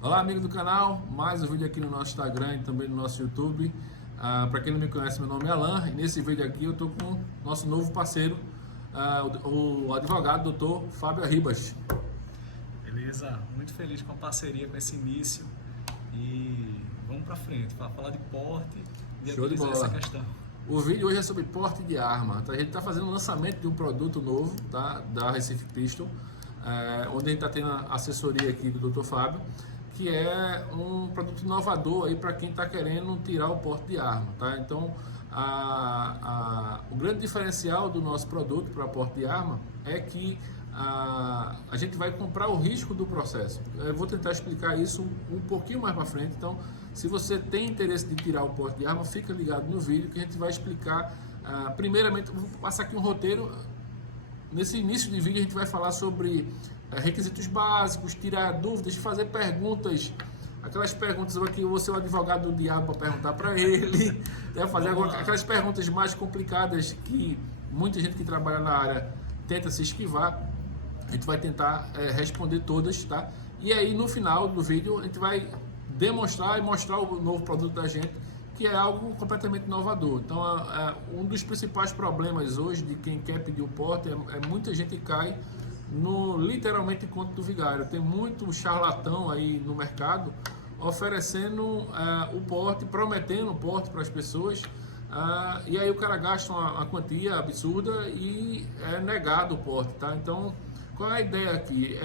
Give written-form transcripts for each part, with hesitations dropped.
Olá, amigo do canal, mais um vídeo aqui no nosso Instagram e também no nosso YouTube. Para quem não me conhece, meu nome é Alan e nesse vídeo aqui eu estou com o nosso novo parceiro, o advogado Dr. Fábio Arribas. Beleza, muito feliz com a parceria, com esse início e vamos para frente para falar de porte e Show de bola. essa questão. O vídeo hoje é sobre porte de arma. A gente está fazendo o lançamento de um produto novo, tá? Da Recife Pistol, onde a gente está tendo a assessoria aqui do Dr. Fábio, que é um produto inovador aí para quem está querendo tirar o porte de arma, tá? Então, o grande diferencial do nosso produto para porte de arma é que a gente vai comprar o risco do processo. Eu vou tentar explicar isso um pouquinho mais para frente. Então, se você tem interesse de tirar o porte de arma, fica ligado no vídeo que a gente vai explicar. Primeiramente, vou passar aqui um roteiro. Nesse início de vídeo a gente vai falar sobre requisitos básicos, tirar dúvidas, fazer perguntas, aquelas perguntas que eu vou ser o advogado do diabo para perguntar para ele, fazer aquelas perguntas mais complicadas que muita gente que trabalha na área tenta se esquivar. A gente vai tentar responder todas, tá? E aí no final do vídeo a gente vai demonstrar e mostrar o novo produto da gente, que é algo completamente inovador. Então, um dos principais problemas hoje de quem quer pedir o porte é muita gente cai no literalmente conto do vigário. Tem muito charlatão aí no mercado oferecendo o porte, prometendo o porte para as pessoas, e aí o cara gasta uma quantia absurda e é negado o porte, tá? Então, qual é a ideia aqui?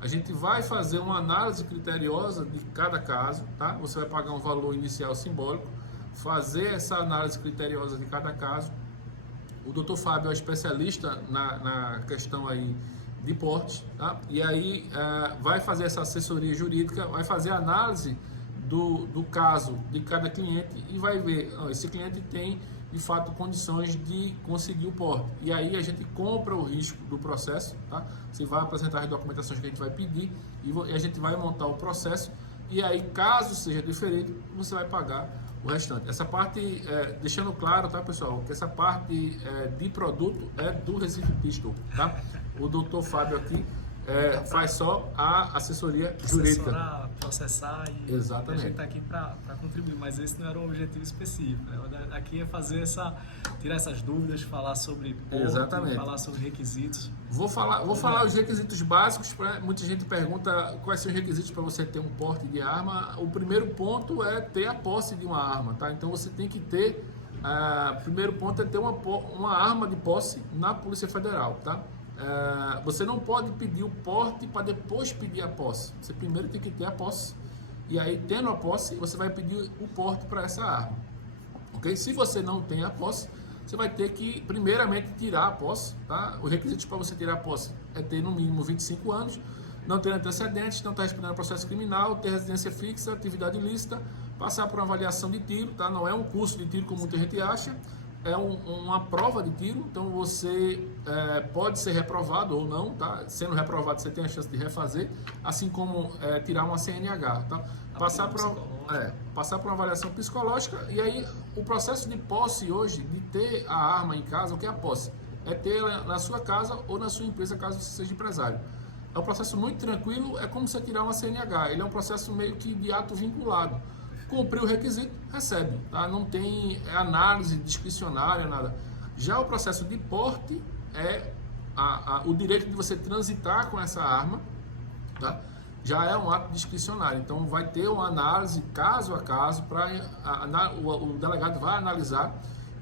A gente vai fazer uma análise criteriosa de cada caso, tá? Você vai pagar um valor inicial simbólico, fazer essa análise criteriosa de cada caso. O Dr. Fábio é especialista na questão aí de porte, tá? E aí vai fazer essa assessoria jurídica, vai fazer a análise do caso de cada cliente e vai ver, esse cliente tem de fato condições de conseguir o porte. E aí a gente compra o risco do processo, tá? Você vai apresentar as documentações que a gente vai pedir e a gente vai montar o processo. E aí, caso seja diferente, você vai pagar o restante. Essa parte, deixando claro, tá, pessoal, que essa parte de produto é do Recife Pistol, tá? O Dr. Fábio aqui faz só a assessoria jurídica. Assessorar, processar e exatamente. A gente está aqui para contribuir, mas esse não era um objetivo específico, né? Aqui é fazer tirar essas dúvidas, falar sobre porte, exatamente. Falar sobre requisitos. Vou falar os requisitos básicos. Muita gente pergunta quais são os requisitos para você ter um porte de arma. O primeiro ponto é ter a posse de uma arma, tá? Então você tem que ter, o primeiro ponto é ter uma arma de posse na Polícia Federal, tá? Você não pode pedir o porte para depois pedir a posse. Você primeiro tem que ter a posse. E aí, tendo a posse, você vai pedir o porte para essa arma. Ok? Se você não tem a posse, você vai ter que, primeiramente, tirar a posse. Tá? Os requisitos para você tirar a posse é ter, no mínimo, 25 anos, não ter antecedentes, não estar respondendo processo criminal, ter residência fixa, atividade ilícita, passar por uma avaliação de tiro. Tá? Não é um curso de tiro como muita gente acha. É uma prova de tiro, então você pode ser reprovado ou não, tá? Sendo reprovado você tem a chance de refazer, assim como tirar uma CNH, tá? Passar por uma avaliação psicológica. E aí o processo de posse hoje, de ter a arma em casa, o que é a posse? É ter ela na sua casa ou na sua empresa, caso você seja empresário. É um processo muito tranquilo, é como você tirar uma CNH, ele é um processo meio que de ato vinculado. Cumpriu o requisito, recebe, tá? Não tem análise discricionária, nada. Já o processo de porte é o direito de você transitar com essa arma, tá? Já é um ato discricionário. Então vai ter uma análise caso a caso, o delegado vai analisar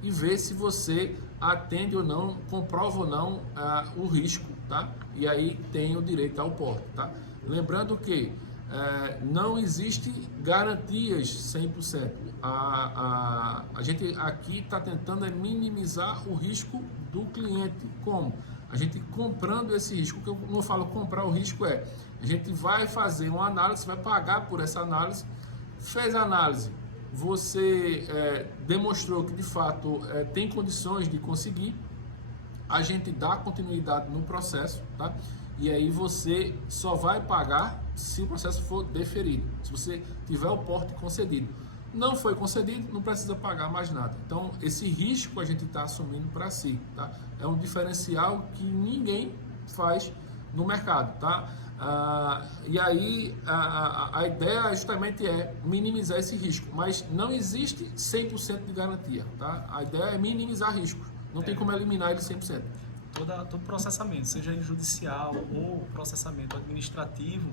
e ver se você atende ou não, comprova ou não o risco, tá? E aí tem o direito ao porte, tá? Lembrando que não existe garantias 100%. A gente aqui está tentando minimizar o risco do cliente. Como? A gente comprando esse risco. O que eu não falo comprar o risco a gente vai fazer uma análise, vai pagar por essa análise. Fez a análise, você demonstrou que de fato tem condições de conseguir, a gente dá continuidade no processo, tá? E aí você só vai pagar se o processo for deferido, se você tiver o porte concedido. Não foi concedido, não precisa pagar mais nada. Então, esse risco a gente está assumindo para si, tá? É um diferencial que ninguém faz no mercado, tá? E aí a ideia justamente é minimizar esse risco, mas não existe 100% de garantia, tá? A ideia é minimizar riscos, não tem como eliminar ele 100%. Todo processamento, seja ele judicial ou processamento administrativo,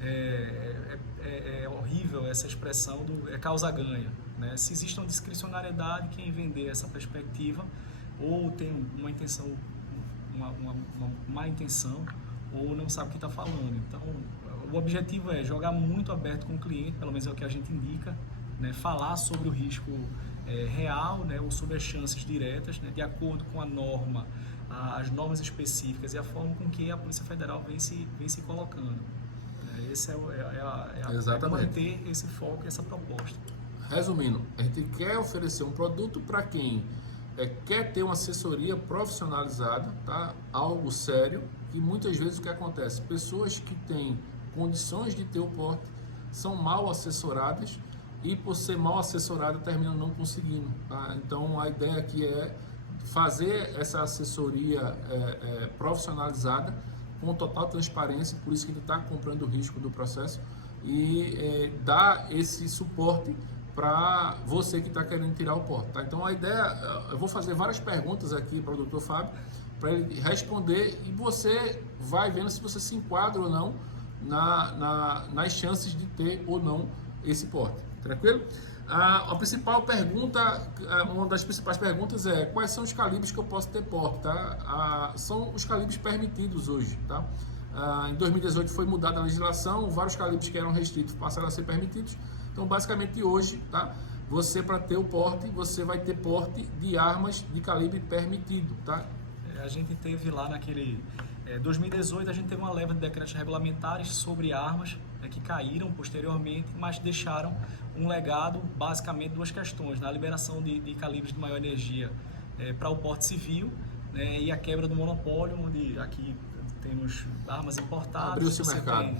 é horrível essa expressão do causa-ganha, né? Se existe uma discricionariedade, quem vender essa perspectiva ou tem uma intenção, uma má intenção, ou não sabe o que está falando. Então, o objetivo é jogar muito aberto com o cliente, pelo menos é o que a gente indica, né? Falar sobre o risco real, né? Ou sobre as chances diretas, né? De acordo com a norma, as normas específicas e a forma com que a Polícia Federal vem se colocando. Esse é manter esse foco e essa proposta. Resumindo, a gente quer oferecer um produto para quem quer ter uma assessoria profissionalizada, tá? Algo sério, e muitas vezes o que acontece? Pessoas que têm condições de ter o porte são mal assessoradas e por ser mal assessorada terminam não conseguindo, tá? Então a ideia aqui é fazer essa assessoria profissionalizada com total transparência, por isso que ele está comprando o risco do processo e dar esse suporte para você que está querendo tirar o porte, tá? Então a ideia, eu vou fazer várias perguntas aqui para o Dr. Fábio, para ele responder e você vai vendo se você se enquadra ou não nas chances de ter ou não esse porte, tranquilo? A principal pergunta, uma das principais perguntas é quais são os calibres que eu posso ter porte, tá? São os calibres permitidos hoje, tá? Em 2018 foi mudada a legislação, vários calibres que eram restritos passaram a ser permitidos. Então, basicamente hoje, tá? Você para ter o porte, você vai ter porte de armas de calibre permitido, tá? A gente teve lá naquele 2018 a gente teve uma leva de decretos regulamentares sobre armas que caíram posteriormente, mas deixaram um legado, basicamente duas questões, na liberação de calibres de maior energia para o porte civil, né, e a quebra do monopólio, onde aqui temos armas importadas. Abriu-se o mercado.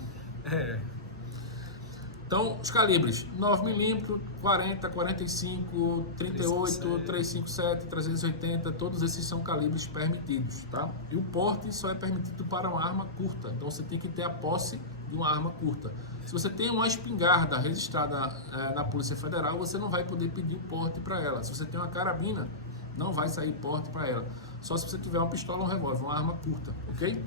Então, os calibres 9mm, 40, 45, 38, 357, 380, todos esses são calibres permitidos, tá? E o porte só é permitido para uma arma curta, então você tem que ter a posse de uma arma curta. Se você tem uma espingarda registrada na Polícia Federal, você não vai poder pedir o porte para ela. Se você tem uma carabina, não vai sair porte para ela. Só se você tiver uma pistola ou um revólver, uma arma curta, ok?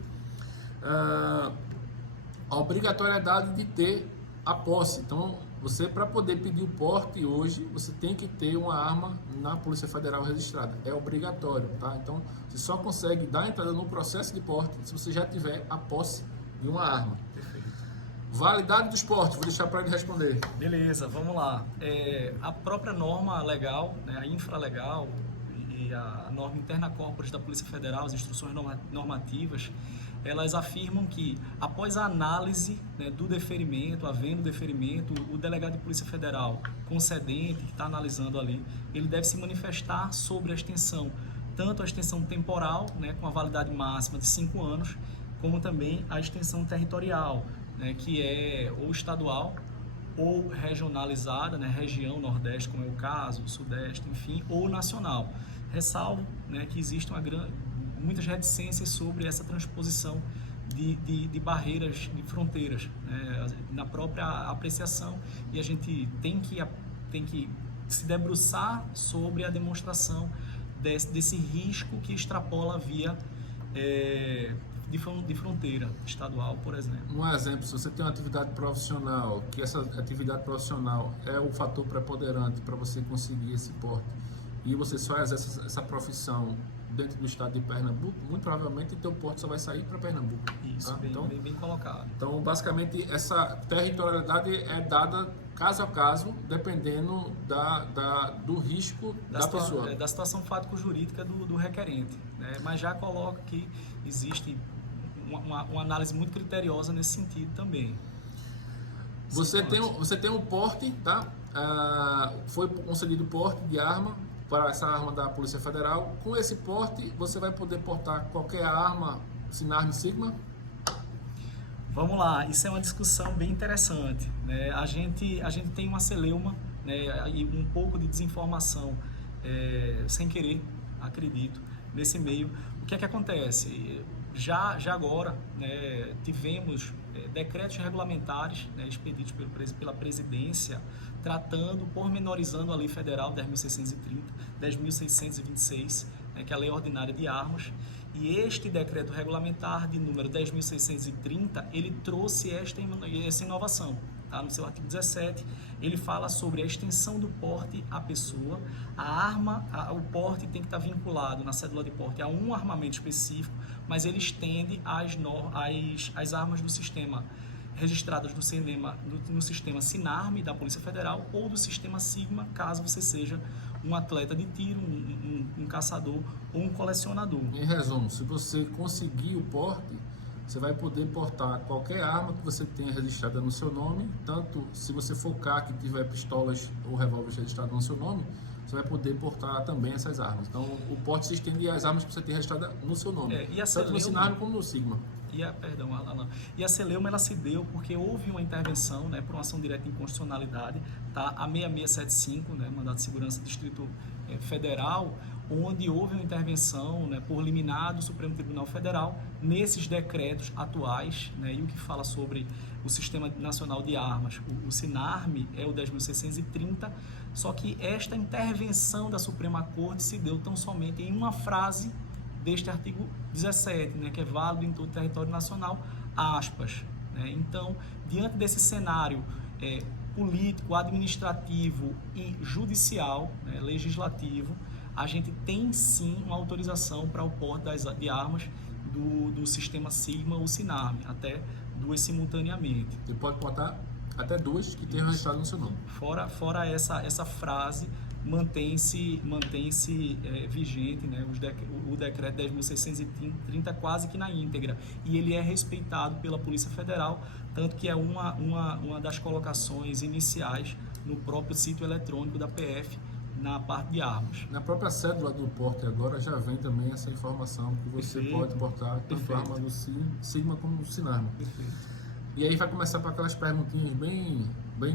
A obrigatoriedade de ter a posse. Então, você para poder pedir o porte hoje, você tem que ter uma arma na Polícia Federal registrada. É obrigatório, tá? Então, você só consegue dar entrada no processo de porte se você já tiver a posse de uma arma. Perfeito. Validade dos portes, vou deixar para ele responder. Beleza, vamos lá. A própria norma legal, né, a infralegal e a norma interna corporis da Polícia Federal, as instruções normativas, elas afirmam que, após a análise, né, do deferimento, havendo deferimento, o delegado de Polícia Federal concedente, que está analisando ali, ele deve se manifestar sobre a extensão, tanto a extensão temporal, né, com a validade máxima de 5 anos, como também a extensão territorial, né, que é ou estadual ou regionalizada, né, região Nordeste, como é o caso, Sudeste, enfim, ou nacional. Ressalvo, né, que existe muitas reticências sobre essa transposição de barreiras, de fronteiras, né, na própria apreciação, e a gente tem que se debruçar sobre a demonstração desse risco que extrapola a via de fronteira estadual, por exemplo. Um exemplo, se você tem uma atividade profissional, que essa atividade profissional é o fator preponderante para você conseguir esse porte, e você só exerce essa profissão dentro do estado de Pernambuco, muito provavelmente o teu porte só vai sair para Pernambuco. Isso, tá? bem colocado. Então, basicamente, essa territorialidade é dada caso a caso, dependendo do risco da pessoa. Da situação fático-jurídica do requerente, né? Mas já coloca que existe uma análise muito criteriosa nesse sentido também. Você tem um porte, tá? Foi concedido porte de arma para essa arma da Polícia Federal. Com esse porte, você vai poder portar qualquer arma Sinarme Sigma? Vamos lá, isso é uma discussão bem interessante, né? A gente tem uma celeuma, né, e um pouco de desinformação, sem querer, acredito, nesse meio. O que é que acontece? Já agora, né, tivemos decretos regulamentares, né, expedidos pela presidência, tratando, pormenorizando a Lei Federal 10.626, que é a Lei Ordinária de Armas, e este decreto regulamentar de número 10.630, ele trouxe essa inovação. Tá? No seu artigo 17, ele fala sobre a extensão do porte à pessoa. A arma, o porte tem que estar vinculado na cédula de porte a um armamento específico, mas ele estende as armas do sistema registradas no sistema Sinarme da Polícia Federal ou do sistema Sigma, caso você seja um atleta de tiro, um caçador ou um colecionador. Em resumo, se você conseguir o porte, você vai poder portar qualquer arma que você tenha registrada no seu nome, tanto se você for CAC e tiver pistolas ou revólveres registrados no seu nome, você vai poder portar também essas armas. Então, o porte se estende às armas que você tem registrada no seu nome, tanto no Sinarme como no Sigma. E a Celeuma, ela se deu porque houve uma intervenção, né, por uma ação direta de inconstitucionalidade, tá? A 6675, né, Mandado de Segurança do Distrito Federal, onde houve uma intervenção, né, por liminar do Supremo Tribunal Federal nesses decretos atuais, né, e o que fala sobre o Sistema Nacional de Armas, o Sinarme é o 10.630, só que esta intervenção da Suprema Corte se deu tão somente em uma frase deste artigo 17, né, que é válido em todo o território nacional, aspas. Né? Então, diante desse cenário político, administrativo e judicial, né, legislativo, a gente tem sim uma autorização para o porte de armas do sistema Sigma ou Sinarme, até 2 simultaneamente. Você pode portar até 2 que tenham registrado no seu nome. Fora essa frase, mantém-se vigente, né, o decreto 10.630 quase que na íntegra, e ele é respeitado pela Polícia Federal, tanto que é uma das colocações iniciais no próprio sítio eletrônico da PF, na parte de armas. Na própria cédula do porte agora já vem também essa informação que você pode portar tanto arma no Sigma como no Sinarme. Perfeito. E aí vai começar para aquelas perguntinhas bem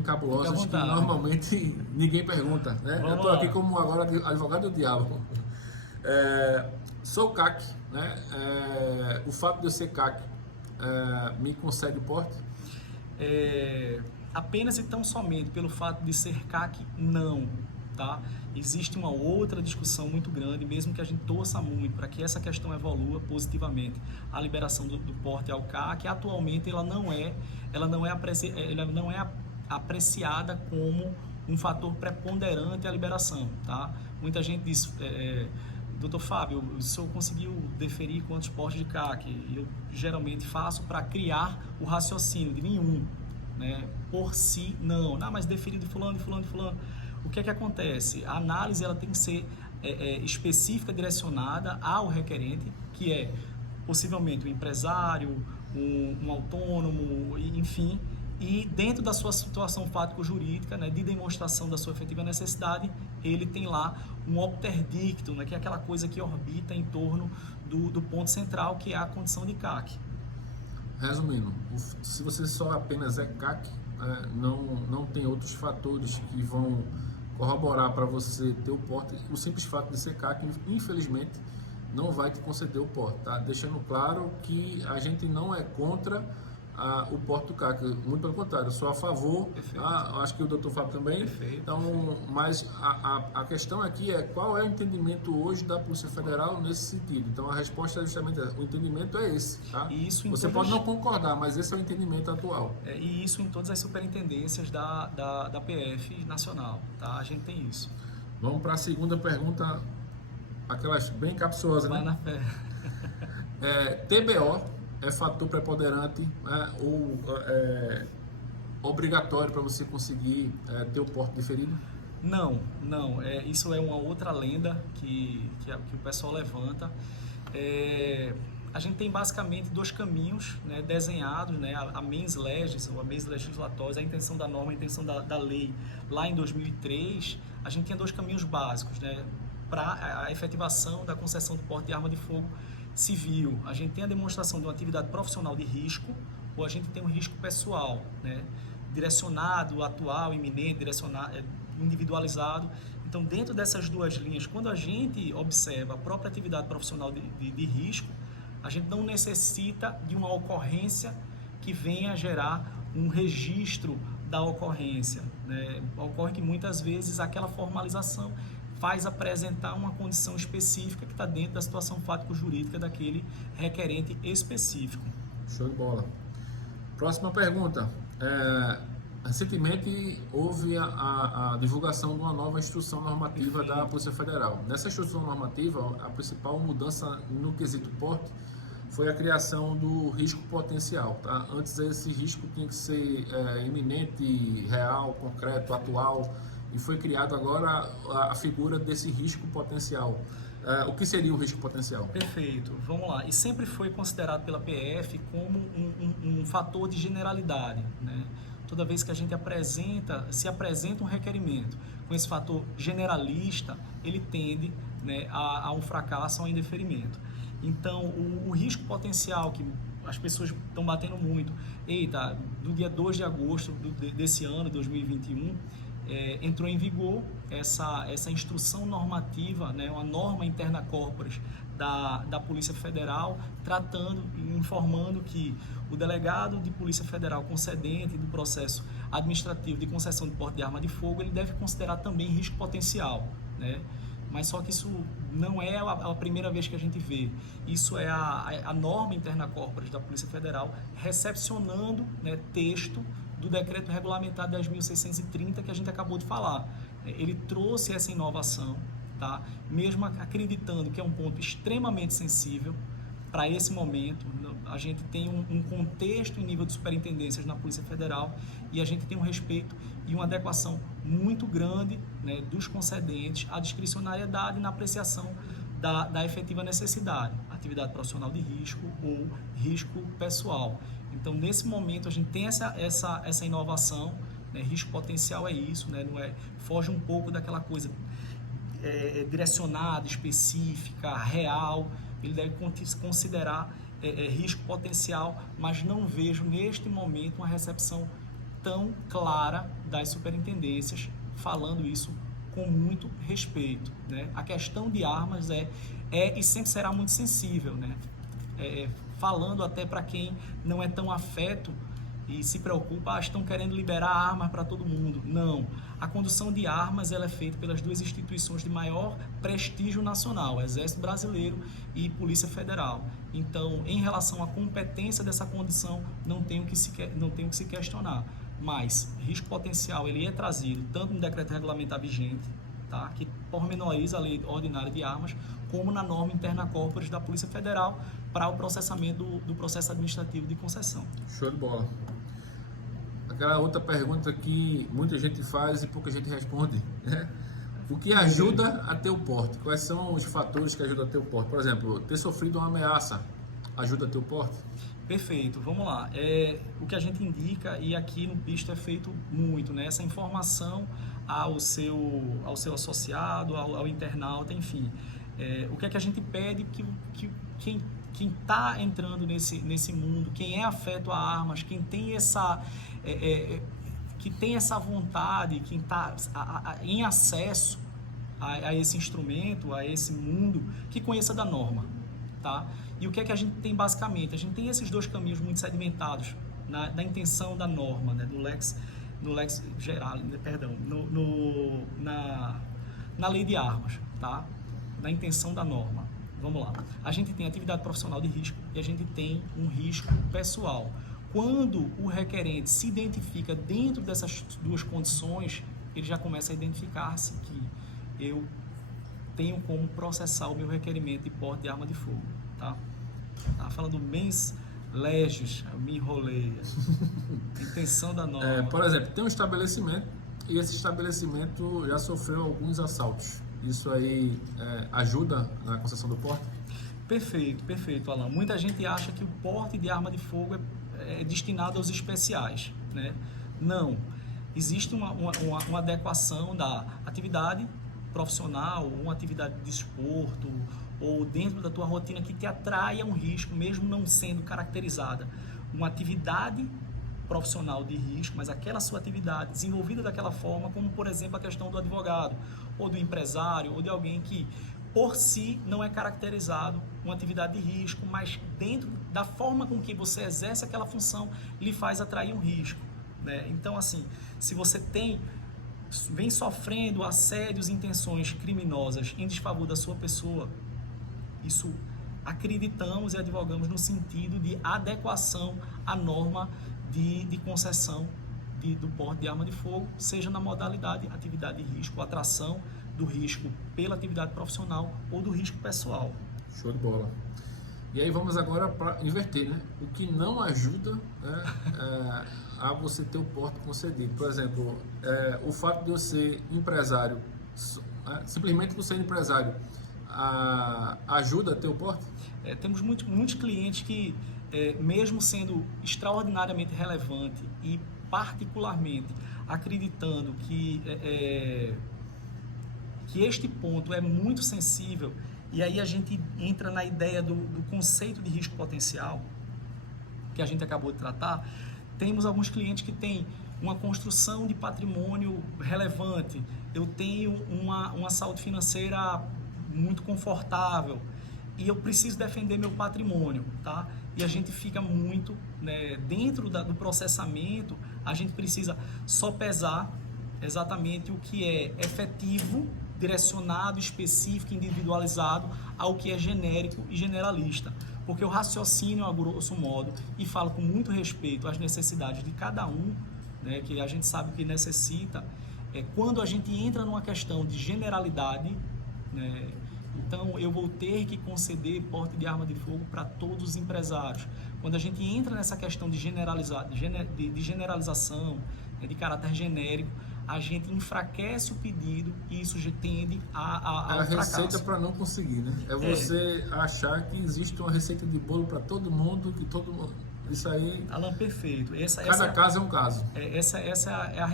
cabulosas que normalmente ninguém pergunta, né? Eu estou aqui como agora advogado do diabo. Sou CAC, né? O fato de eu ser CAC me concede o porte? Apenas e tão somente pelo fato de ser CAC, não. Tá? Existe uma outra discussão muito grande, mesmo que a gente torça muito para que essa questão evolua positivamente. A liberação do porte ao CAC, atualmente ela não é apreciada como um fator preponderante à liberação. Tá? Muita gente diz, doutor Fábio, o senhor conseguiu deferir quantos portes de CAC? Eu geralmente faço para criar o raciocínio de nenhum. Né? Por si, não. Mas deferido de fulano, de fulano, de fulano. O que é que acontece? A análise ela tem que ser específica, direcionada ao requerente, que é possivelmente um empresário, um autônomo, enfim, e dentro da sua situação fático-jurídica, né, de demonstração da sua efetiva necessidade, ele tem lá um obter dictum, né, que é aquela coisa que orbita em torno do ponto central, que é a condição de CAC. Resumindo, se você só apenas é CAC, não tem outros fatores que vão corroborar para você ter o porte, o simples fato de ser CAC, infelizmente, não vai te conceder o porte, tá? Deixando claro que a gente não é contra o porte do CAC, muito pelo contrário, eu sou a favor, acho que o doutor Fábio também. Perfeito. Então, mas a questão aqui é qual é o entendimento hoje da Polícia Federal nesse sentido. Então a resposta é justamente essa. O entendimento é esse, tá? Você pode não concordar, mas esse é o entendimento atual. E isso em todas as superintendências da PF nacional, tá? A gente tem isso. Vamos para a segunda pergunta, aquelas bem capciosas, Vai né? na fé. TBO é fator preponderante, ou obrigatório para você conseguir ter o porte diferido? Não. Isso é uma outra lenda que o pessoal levanta. A gente tem basicamente 2 caminhos, né, desenhados, né, a mens legis, ou a mens legislatória, a intenção da norma, a intenção da lei. Lá em 2003, a gente tinha 2 caminhos básicos, né, para a efetivação da concessão do porte de arma de fogo civil. A gente tem a demonstração de uma atividade profissional de risco, ou a gente tem um risco pessoal, né, direcionado, atual, iminente, direcionado, individualizado. Então, dentro dessas 2 linhas, quando a gente observa a própria atividade profissional de risco, a gente não necessita de uma ocorrência que venha a gerar um registro da ocorrência, né? Ocorre que muitas vezes aquela formalização faz apresentar uma condição específica que está dentro da situação fático-jurídica daquele requerente específico. Show de bola. Próxima pergunta. Recentemente houve a divulgação de uma nova instrução normativa da Polícia Federal. Nessa instrução normativa, a principal mudança no quesito porte foi a criação do risco potencial. Tá? Antes esse risco tinha que ser iminente, real, concreto, atual, e foi criado agora a figura desse risco potencial. O que seria o risco potencial? Perfeito, vamos lá. E sempre foi considerado pela PF como um fator de generalidade, né? Toda vez que a gente se apresenta um requerimento com esse fator generalista, ele tende, né, a um fracasso, a um indeferimento. Então, o risco potencial que as pessoas estão batendo muito, no dia 2 de agosto desse ano, 2021, entrou em vigor essa instrução normativa, né, uma norma interna corporis da Polícia Federal, informando que o delegado de Polícia Federal concedente do processo administrativo de concessão de porte de arma de fogo, ele deve considerar também risco potencial, né? Mas só que isso não é a primeira vez que a gente vê. Isso é a norma interna corporis da Polícia Federal recepcionando, né, texto do decreto regulamentar 10.630 que a gente acabou de falar. Ele trouxe essa inovação, tá? Mesmo acreditando que é um ponto extremamente sensível para esse momento. A gente tem um contexto em nível de superintendências na Polícia Federal e a gente tem um respeito e uma adequação muito grande, né, dos concedentes à discricionariedade na apreciação da efetiva necessidade, atividade profissional de risco ou risco pessoal. Então, nesse momento, a gente tem essa inovação, né? Risco potencial é isso, né? Não é, foge um pouco daquela coisa direcionada, específica, real. Ele deve considerar risco potencial, mas não vejo neste momento uma recepção tão clara das superintendências falando isso com muito respeito, né? A questão de armas é e sempre será muito sensível, né? Falando até para quem não é tão afeto e se preocupa, estão querendo liberar armas para todo mundo. Não. A condução de armas ela é feita pelas duas instituições de maior prestígio nacional, Exército Brasileiro e Polícia Federal. Então, em relação à competência dessa condução, não tem o que se questionar. Mas risco potencial ele é trazido tanto no decreto regulamentar vigente, tá, que pormenoriza a lei ordinária de armas, como na norma interna corporis da Polícia Federal para o processamento do processo administrativo de concessão. Show de bola. Aquela outra pergunta que muita gente faz e pouca gente responde, né? O que ajuda a ter o porte? Quais são os fatores que ajudam a ter o porte? Por exemplo, ter sofrido uma ameaça ajuda a ter o porte? Perfeito, vamos lá. O que a gente indica, e aqui no pisto é feito muito, né? Essa informação ao seu associado, ao internauta, enfim. O que é que a gente pede que quem está entrando nesse mundo, quem é afeto a armas, quem tem que tem essa vontade, quem está em acesso a esse instrumento, a esse mundo, que conheça da norma, tá? E o que é que a gente tem basicamente? A gente tem esses dois caminhos muito sedimentados na intenção da norma, né? No lex geral, perdão, na lei de armas, tá? Na intenção da norma. Vamos lá. A gente tem atividade profissional de risco e a gente tem um risco pessoal. Quando o requerente se identifica dentro dessas duas condições, ele já começa a identificar-se que eu tenho como processar o meu requerimento de porte de arma de fogo, tá? Tá falando mens legis, eu me enrolei. Intenção da norma. Por exemplo, tem um estabelecimento e esse estabelecimento já sofreu alguns assaltos. Isso aí ajuda na concessão do porte? Perfeito, Alan. Muita gente acha que o porte de arma de fogo é destinado aos especiais, né? Não. Existe uma adequação da atividade profissional, uma atividade de desporto, ou dentro da tua rotina que te atrai a um risco, mesmo não sendo caracterizada uma atividade profissional de risco, mas aquela sua atividade desenvolvida daquela forma, como por exemplo a questão do advogado, ou do empresário, ou de alguém que por si não é caracterizado uma atividade de risco, mas dentro da forma com que você exerce aquela função lhe faz atrair um risco, né? Então, assim, se você vem sofrendo assédios, intenções criminosas em desfavor da sua pessoa, isso acreditamos e advogamos no sentido de adequação à norma de concessão do porte de arma de fogo, seja na modalidade atividade de risco, atração do risco pela atividade profissional ou do risco pessoal. Show de bola. E aí vamos agora para inverter, né? O que não ajuda, né, a você ter o porte concedido. Por exemplo, o fato de eu ser empresário, simplesmente por ser empresário, ajuda a ter o porte? Temos muitos clientes que, mesmo sendo extraordinariamente relevante e particularmente acreditando que este ponto é muito sensível, e aí a gente entra na ideia do conceito de risco potencial, que a gente acabou de tratar. Temos alguns clientes que têm uma construção de patrimônio relevante, eu tenho uma saúde financeira muito confortável e eu preciso defender meu patrimônio, tá? E a gente fica muito, né, dentro do processamento, a gente precisa só pesar exatamente o que é efetivo, direcionado, específico, individualizado ao que é genérico e generalista. Porque o raciocínio, a grosso modo, e falo com muito respeito às necessidades de cada um, né, que a gente sabe que necessita, quando a gente entra numa questão de generalidade, né, então eu vou ter que conceder porte de arma de fogo para todos os empresários. Quando a gente entra nessa questão de generalização, de caráter genérico, a gente enfraquece o pedido e isso já tende ao fracasso. A receita para não conseguir, né? É você achar que existe uma receita de bolo para todo mundo, que todo mundo... Isso aí... Alan, perfeito. Cada caso é um caso. Essa é a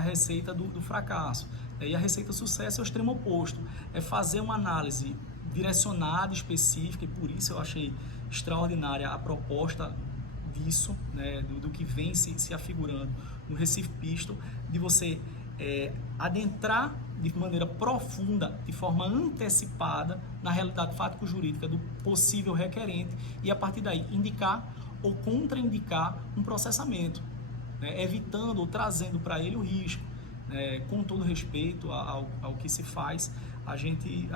receita do fracasso. E a receita do sucesso é o extremo oposto. É fazer uma análise direcionada, específica, e por isso eu achei extraordinária a proposta disso, né, do que vem se afigurando no Recife Pistol, de você adentrar de maneira profunda, de forma antecipada, na realidade fático-jurídica do possível requerente e, a partir daí, indicar ou contraindicar um processamento, né, evitando ou trazendo para ele o risco. Com todo respeito ao que se faz, a gente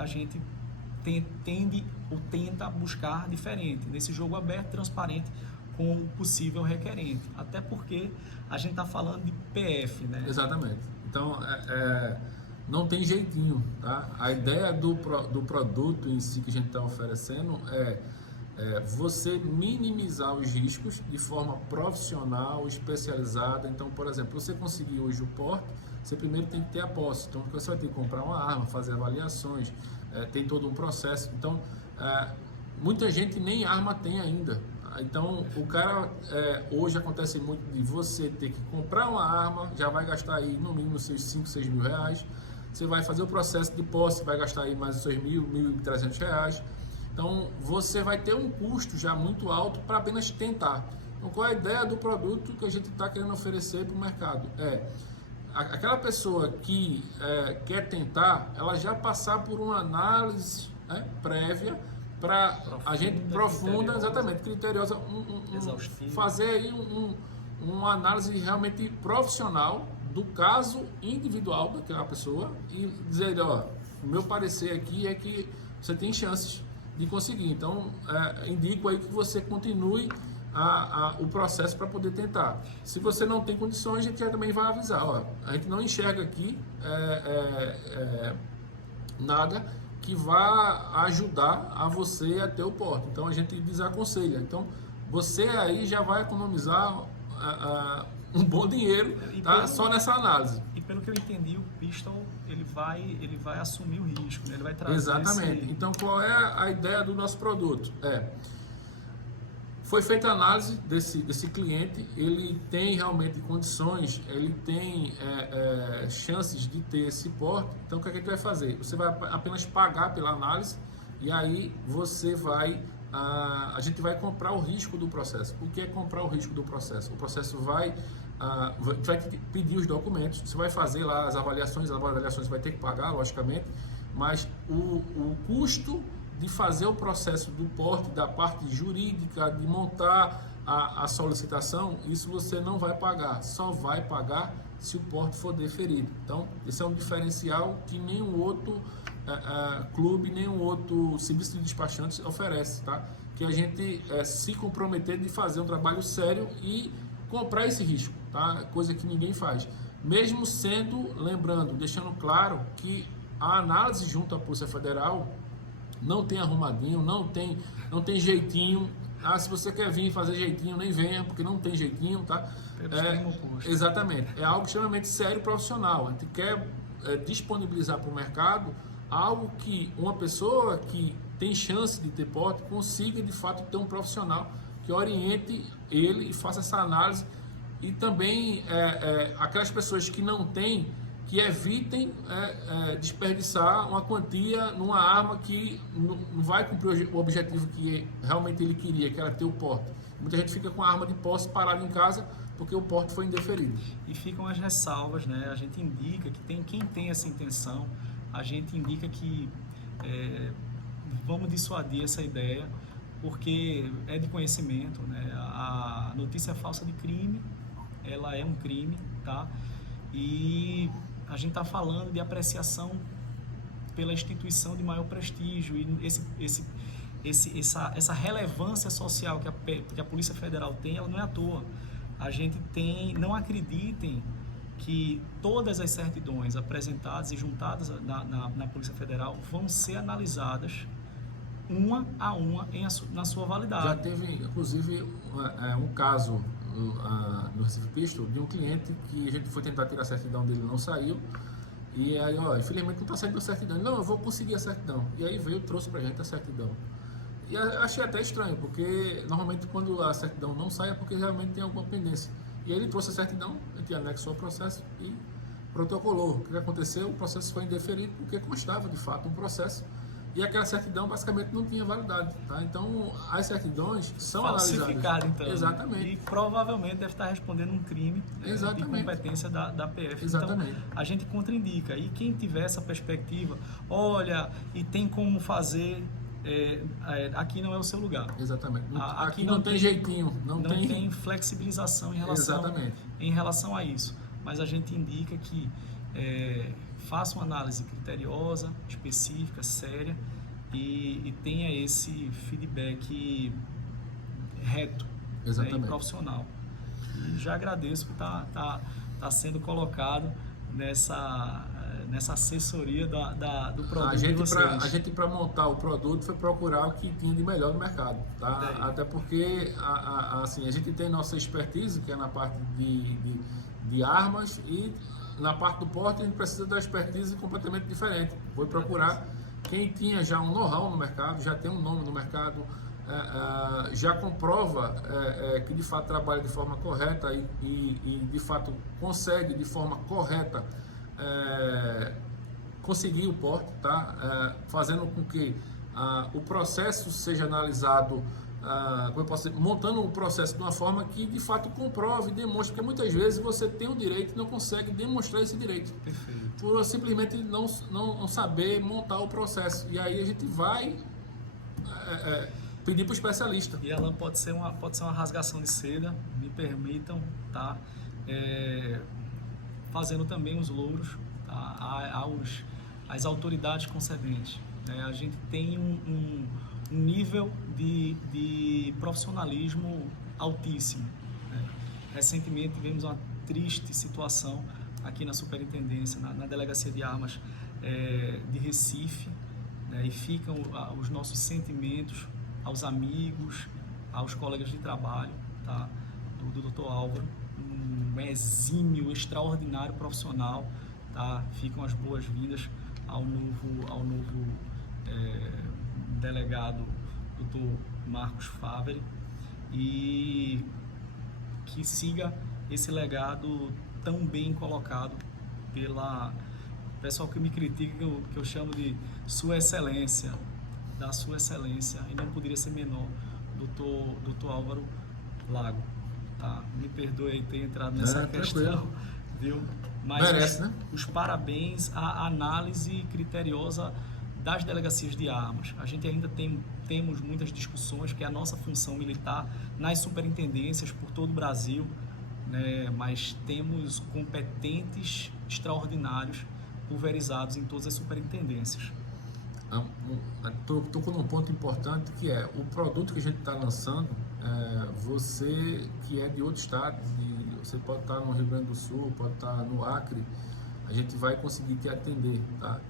tende ou tenta buscar diferente, nesse jogo aberto, transparente, com o possível requerente, até porque a gente está falando de PF, né? Exatamente. Então, não tem jeitinho, tá? A ideia do produto em si que a gente está oferecendo é você minimizar os riscos de forma profissional, especializada. Então, por exemplo, você conseguir hoje o porte, você primeiro tem que ter a posse. Então, você vai ter que comprar uma arma, fazer avaliações, tem todo um processo. Então, muita gente nem arma tem ainda. Então, o cara, hoje acontece muito de você ter que comprar uma arma, já vai gastar aí no mínimo seus 5, 6 mil reais. Você vai fazer o processo de posse, vai gastar aí mais os seus R$ 1.300 reais. Então, você vai ter um custo já muito alto para apenas tentar. Então, qual é a ideia do produto que a gente está querendo oferecer para o mercado? Aquela pessoa que quer tentar, ela já passar por uma análise prévia para a gente profunda, exatamente, criteriosa, fazer aí uma análise realmente profissional do caso individual daquela pessoa e dizer, ó, o meu parecer aqui é que você tem chances de conseguir. Então, indico aí que você continue o processo para poder tentar. Se você não tem condições, a gente já também vai avisar, ó, a gente não enxerga aqui nada que vá ajudar a você a ter o porte. Então, a gente desaconselha. Então, você aí já vai economizar um bom dinheiro, tá? Só nessa análise. E pelo que eu entendi, o Pistol ele vai assumir o risco, né? Ele vai trazer. Exatamente. Então, qual é a ideia do nosso produto? Foi feita a análise desse cliente, ele tem realmente condições, ele tem chances de ter esse porte. Então, o que a gente vai fazer? Você vai apenas pagar pela análise e aí você vai... a gente vai comprar o risco do processo. O que é comprar o risco do processo? O processo vai te pedir os documentos, você vai fazer lá as avaliações vai ter que pagar, logicamente, mas o custo de fazer o processo do porte, da parte jurídica, de montar a solicitação, isso você não vai pagar, só vai pagar se o porte for deferido. Então, esse é um diferencial que nenhum outro clube, nenhum outro serviço de despachantes oferece, tá? Que a gente se comprometer de fazer um trabalho sério e comprar esse risco, tá? Coisa que ninguém faz. Mesmo sendo, lembrando, deixando claro que a análise junto à Polícia Federal não tem arrumadinho, não tem jeitinho. Se você quer vir fazer jeitinho, nem venha, porque não tem jeitinho, tá? Exatamente. É algo extremamente sério e profissional. A gente quer disponibilizar para o mercado algo que uma pessoa que tem chance de ter porte consiga, de fato, ter um profissional que oriente ele e faça essa análise. E também aquelas pessoas que não têm, que evitem desperdiçar uma quantia numa arma que não vai cumprir o objetivo que realmente ele queria, que era ter o porte. Muita gente fica com a arma de posse parada em casa porque o porte foi indeferido. E ficam as ressalvas, né? A gente indica que quem tem essa intenção, a gente indica que vamos dissuadir essa ideia, porque é de conhecimento, né? A notícia falsa de crime, ela é um crime, tá? E a gente está falando de apreciação pela instituição de maior prestígio e essa relevância social que a Polícia Federal tem, ela não é à toa. A gente não acreditem que todas as certidões apresentadas e juntadas na Polícia Federal vão ser analisadas uma a uma na sua validade. Já teve, inclusive, um caso no Recife Pisto, de um cliente que a gente foi tentar tirar a certidão dele, não saiu, e aí, infelizmente não está saindo a certidão. Não, eu vou conseguir a certidão. E aí trouxe pra gente a certidão. E achei até estranho, porque normalmente quando a certidão não sai é porque realmente tem alguma pendência. E aí ele trouxe a certidão, a gente anexou o processo e protocolou. O que aconteceu? O processo foi indeferido porque constava de fato um processo e aquela certidão basicamente não tinha validade, tá? Então as certidões são falsificadas, então. Exatamente. E provavelmente deve estar respondendo um crime de competência da PF. Exatamente. Então a gente contraindica. E quem tiver essa perspectiva, olha, e tem como fazer, aqui não é o seu lugar. Exatamente. Aqui não tem jeitinho, não tem flexibilização em relação a isso. Mas a gente indica que faça uma análise criteriosa, específica, séria e tenha esse feedback reto, né, e profissional. E já agradeço por estar sendo colocado nessa assessoria do produto de vocês. A gente, para montar o produto, foi procurar o que tinha de melhor no mercado, tá? Até porque assim, a gente tem nossa expertise, que é na parte de armas, e na parte do porte a gente precisa da expertise completamente diferente. Foi procurar quem tinha já um know-how no mercado, já tem um nome no mercado, já comprova que de fato trabalha de forma correta e de fato consegue de forma correta conseguir o porte, tá? Fazendo com que o processo seja analisado, como eu posso dizer, montando o processo de uma forma que de fato comprove e demonstre, porque muitas vezes você tem o direito e não consegue demonstrar esse direito. Perfeito. Por simplesmente não saber montar o processo. E aí a gente vai pedir para o especialista. E Alan, pode ser uma rasgação de seda, me permitam, tá? Fazendo também os louros, tá? Às autoridades concedentes, né? A gente tem um nível de profissionalismo altíssimo, né? Recentemente tivemos uma triste situação aqui na Superintendência, na Delegacia de Armas de Recife, né? E ficam os nossos sentimentos aos amigos, aos colegas de trabalho, tá? do Dr. Álvaro, um exímio, extraordinário profissional, tá? Ficam as boas-vindas ao novo delegado Dr. Marcos Favre, e que siga esse legado tão bem colocado pela pessoal que me critica, que eu chamo de Sua Excelência, da Sua Excelência, e não poderia ser menor, Dr. Álvaro Lago, tá? Me perdoe aí ter entrado nessa questão, viu? Mas Merece, né? os parabéns à análise criteriosa das delegacias de armas. A gente ainda temos muitas discussões, que é a nossa função militar nas superintendências por todo o Brasil, né? Mas temos competentes extraordinários pulverizados em todas as superintendências. Tocou num ponto importante, que é o produto que a gente está lançando. Você que é de outro estado, você pode estar no Rio Grande do Sul, pode estar no Acre, a gente vai conseguir te atender, tá?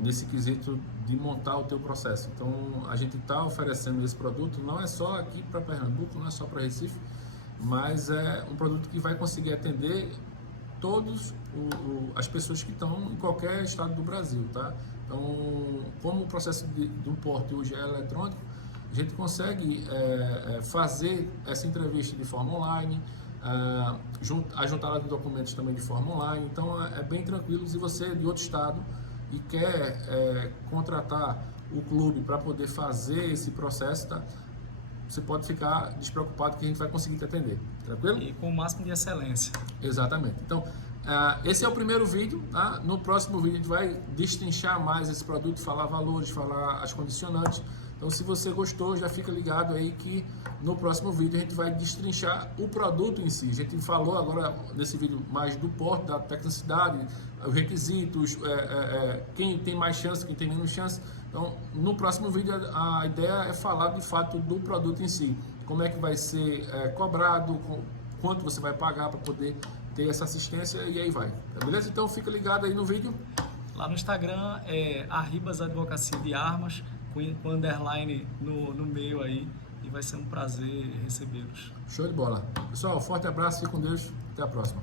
Nesse quesito de montar o teu processo. Então a gente está oferecendo esse produto, não é só aqui para Pernambuco, não é só para Recife, mas é um produto que vai conseguir atender todas as pessoas que estão em qualquer estado do Brasil, tá? Então, como o processo do porte hoje é eletrônico, a gente consegue fazer essa entrevista de forma online, a juntada de documentos também de forma online. Então é bem tranquilo. Se você é de outro estado e quer contratar o clube para poder fazer esse processo, tá? Você pode ficar despreocupado que a gente vai conseguir te atender, tranquilo? E com o máximo de excelência. Exatamente. Então, esse é o primeiro vídeo, tá? No próximo vídeo a gente vai destrinchar mais esse produto, falar valores, falar as condicionantes. Então, se você gostou, já fica ligado aí que no próximo vídeo a gente vai destrinchar o produto em si. A gente falou agora nesse vídeo mais do porte, da tecnicidade, os requisitos, quem tem mais chance, quem tem menos chance. Então, no próximo vídeo a ideia é falar de fato do produto em si. Como é que vai ser cobrado, quanto você vai pagar para poder ter essa assistência e aí vai. Tá beleza? Então, fica ligado aí no vídeo. Lá no Instagram é Arribas Advocacia de Armas, com underline no meio aí, e vai ser um prazer recebê-los. Show de bola. Pessoal, forte abraço, fique com Deus, até a próxima.